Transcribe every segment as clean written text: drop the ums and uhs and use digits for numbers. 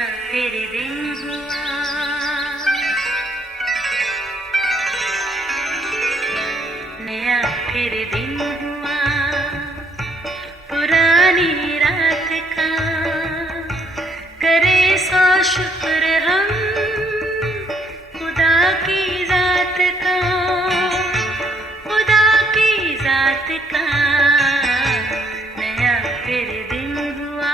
फिर दिन हुआ, नया फिर दिन हुआ, पुरानी रात का करे सो शुक्र हम खुदा की जात का, खुदा की जात का नया फिर दिन हुआ।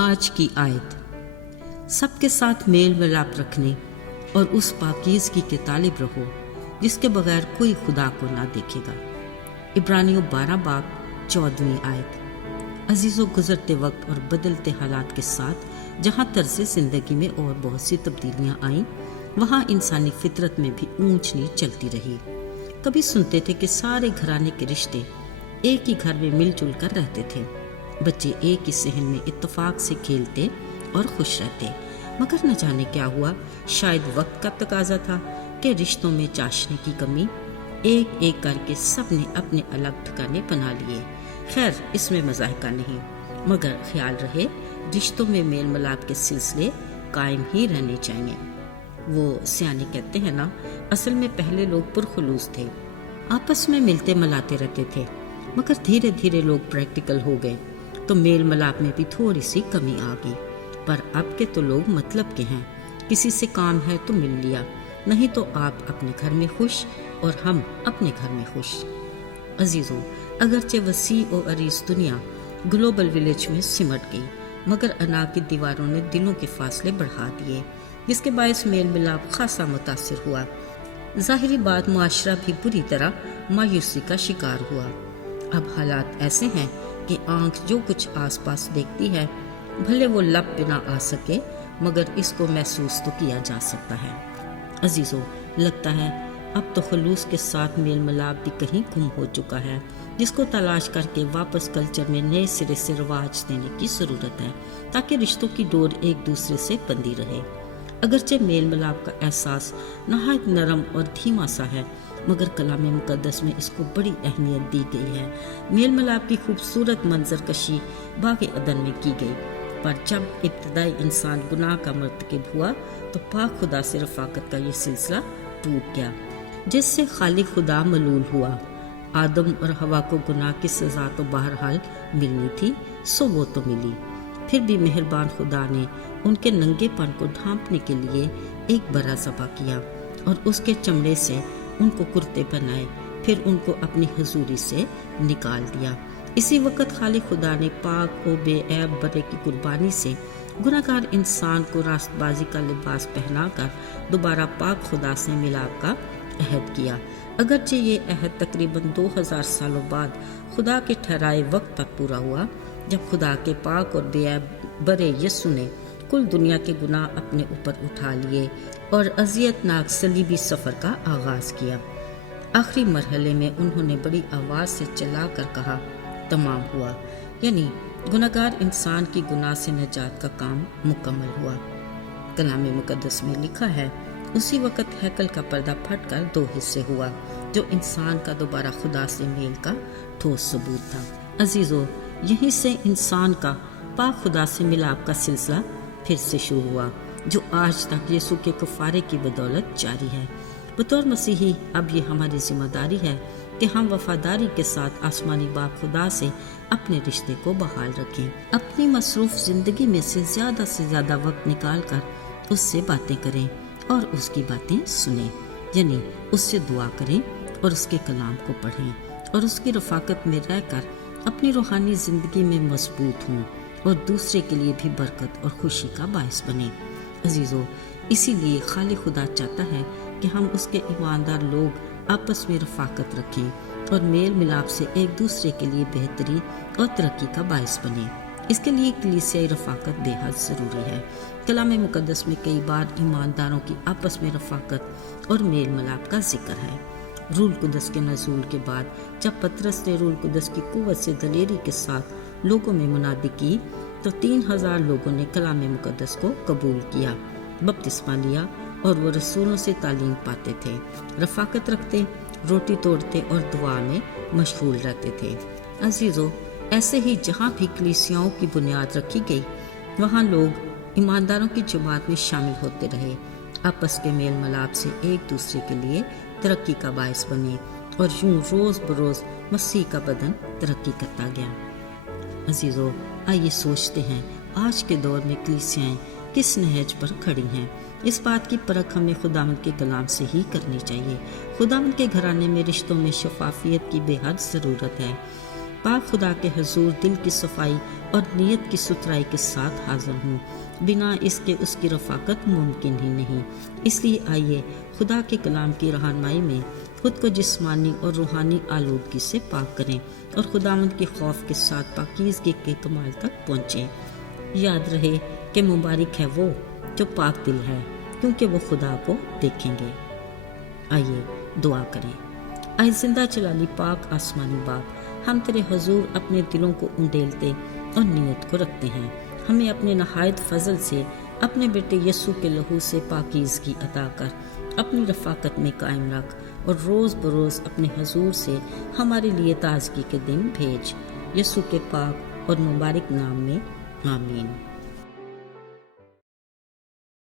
आज की आयत, सबके साथ मेल मिलाप रखने और उस पाकीज़गी के तालिब रहो जिसके बगैर कोई खुदा को ना देखेगा। इब्रानियों 12 बाब 14वीं आयत। अजीज़ों, गुज़रते वक्त और बदलते हालात के साथ जहाँ तर्ज़ ज़िंदगी में और बहुत सी तब्दीलियाँ आईं, वहाँ इंसानी फितरत में भी ऊंच नीच चलती रही। कभी सुनते थे कि सारे घराने के रिश्ते एक ही घर में मिलजुल कर रहते थे, बच्चे एक ही सहन में इत्तेफाक से खेलते और खुश रहते। मगर न जाने क्या हुआ, शायद वक्त का तकाजा था कि रिश्तों में चाशनी की कमी, एक एक करके सब ने अपने अलग ठिकाने बना लिए। खैर, इसमें मज़ाहिका नहीं, मगर ख्याल रहे रिश्तों में मेल मिलाप के सिलसिले कायम ही रहने चाहिए। वो सियाने कहते हैं ना, असल में पहले लोग पुरखुलूस थे, आपस में मिलते मिलाते रहते थे, मगर धीरे धीरे लोग प्रैक्टिकल हो गए तो मेल मिलाप में भी थोड़ी सी कमी आ गई। पर अब के तो लोग मतलब के हैं, किसी से काम है तो मिल लिया, नहीं तो आप अपने घर में खुश और हम अपने घर में खुश। अजीज़ों, अगरचे वसी और अरीज दुनिया ग्लोबल विलेज में सिमट गई, मगर अना की दीवारों ने दिलों के फासले बढ़ा दिए, जिसके बायस मेल मिलाप खासा मुतासिर हुआ। ज़ाहिरी बात, मुआशरा भी बुरी तरह मायूसी का शिकार हुआ। अब हालात ऐसे हैं कि आँख जो कुछ आसपास देखती है, भले वो लब पे ना आ सके, मगर इसको महसूस तो किया जा सकता है। अजीज़ों, लगता है अब तो खलूस के साथ मेल मिलाप भी कहीं गुम हो चुका है, जिसको तलाश करके वापस कल्चर में नए सिरे से रवाज देने की ज़रूरत है, ताकि रिश्तों की डोर एक दूसरे से बंधी रहे। अगरचे मेल मिलाप का एहसास नहायत नरम और धीमा सा है, मगर कलाम मुक़द्दस में इसको बड़ी अहमियत दी गई है। मेल मिलाप की खूबसूरत मंजर कशी बाग़ अदन में की गई, पर जब इब्तदाई इंसान गुनाह का मर्तकब हुआ तो पाक खुदा से रफ़ाकत का ये सिलसिला टूट गया, जिससे खालिक खुदा मलूल हुआ। आदम और हवा को गुनाह की सज़ा तो बहरहाल मिलनी थी, सो वो तो मिली। फिर भी मेहरबान खुदा ने उनके नंगेपन को ढांपने के लिए एक बरा ज़बा किया और उसके चमड़े से उनको कुर्ते बनाए, फिर उनको अपनी हुजूरी से निकाल दिया। इसी वक्त खालिक खुदा ने पाक और बेऐब बरे की कुर्बानी से गुनाहगार इंसान को रास्तबाजी का लिबास पहनाकर दोबारा पाक खुदा से मिलाप का अहद किया। अगरचे ये अहद तकरीबन 2000 सालों बाद खुदा के ठहराए वक्त पर पूरा हुआ, जब खुदा के पाक और बेऐब बरे यस्सु ने कुल दुनिया के गुनाह अपने ऊपर उठा लिए और अज़ियतनाक सलीबी सफ़र का आगाज़ किया। आखिरी मरहले में उन्होंने बड़ी आवाज़ से चिल्ला कर कहा, तमाम हुआ, यानी गुनाहगार इंसान की गुनाह से निजात का काम मुकम्मल हुआ। कलाम मुक़द्दस में लिखा है, उसी वक़्त हैकल का पर्दा फटकर 2 हिस्से हुआ, जो इंसान का दोबारा खुदा से मेल का ठोस सबूत था। अजीज़ों, यहीं से इंसान का पाक खुदा से मिलाप का सिलसिला फिर से शुरू हुआ, जो आज तक यीशु के कफ़ारे की बदौलत जारी है। बतौर मसीही अब ये हमारी जिम्मेदारी है कि हम वफादारी के साथ आसमानी बाप खुदा से अपने रिश्ते को बहाल रखें, अपनी मसरूफ़ ज़िंदगी में से ज़्यादा वक्त निकाल कर उससे बातें करें और उसकी बातें सुनें, यानी उससे दुआ करें और उसके कलाम को पढ़ें और उसकी रफ़ाकत में रहकर अपनी रूहानी ज़िंदगी में मजबूत हों और दूसरे के लिए भी बरकत और खुशी का बायस बने। अजीज़ों, इसीलिए खालिक खुदा चाहता है कि हम उसके ईमानदार लोग आपस में रफ़ाकत रखें और मेल मिलाप से एक दूसरे के लिए बेहतरी और तरक्की का बायस बने। इसके लिए कलीसियाई रफ़ाकत बेहद ज़रूरी है। कलाम मुक़द्दस में कई बार ईमानदारों की आपस में रफ़ाकत और मेल मिलाप का जिक्र है। रूल कुदस के नज़ूल के बाद जब पतरस ने रूल कुदस की कुव्वत से दलेरी के साथ लोगों में मुनादी की, तो 3000 लोगों ने कलाम मुक़द्दस को कबूल किया, बपतिस्मा लिया और वो रसूलों से तालीम पाते थे, रफ़ाकत रखते, रोटी तोड़ते और दुआ में मशगूल रहते थे। अजीज़ों, ایسے ہی جہاں بھی کلیسیاؤں کی بنیاد رکھی گئی وہاں لوگ ایمانداروں کی جماعت میں شامل ہوتے رہے، آپس کے میل ملاپ سے ایک دوسرے کے لیے ترقی کا باعث بنے، اور یوں روز بروز مسیح کا بدن ترقی کرتا گیا۔ عزیزو، آئیے سوچتے ہیں آج کے دور میں کلیسیاں کس نہج پر کھڑی ہیں۔ اس بات کی پرکھ ہمیں خداوند کے کلام سے ہی کرنی چاہیے۔ خداوند کے گھرانے میں رشتوں میں شفافیت کی بے حد ضرورت ہے۔ پاک خدا کے حضور دل کی صفائی اور نیت کی ستھرائی کے ساتھ حاضر ہوں، بنا اس کے اس کی رفاقت ممکن ہی نہیں۔ اس لیے آئیے خدا کے کلام کی رہنمائی میں خود کو جسمانی اور روحانی آلودگی سے پاک کریں اور خداوند کے خوف کے ساتھ پاکیزگی کے کمال تک پہنچیں۔ یاد رہے کہ مبارک ہے وہ جو پاک دل ہے، کیونکہ وہ خدا کو دیکھیں گے۔ آئیے دعا کریں۔ اے زندہ جلالی پاک آسمانی باپ، ہم تیرے حضور اپنے دلوں کو اندیلتے اور نیت کو رکھتے ہیں۔ ہمیں اپنے نہایت فضل سے اپنے بیٹے یسوع کے لہو سے پاکیزگی عطا کر اپنی رفاقت میں قائم رکھ، اور روز بروز اپنے حضور سے ہمارے لیے تازگی کے دن بھیج۔ یسوع کے پاک اور مبارک نام میں آمین۔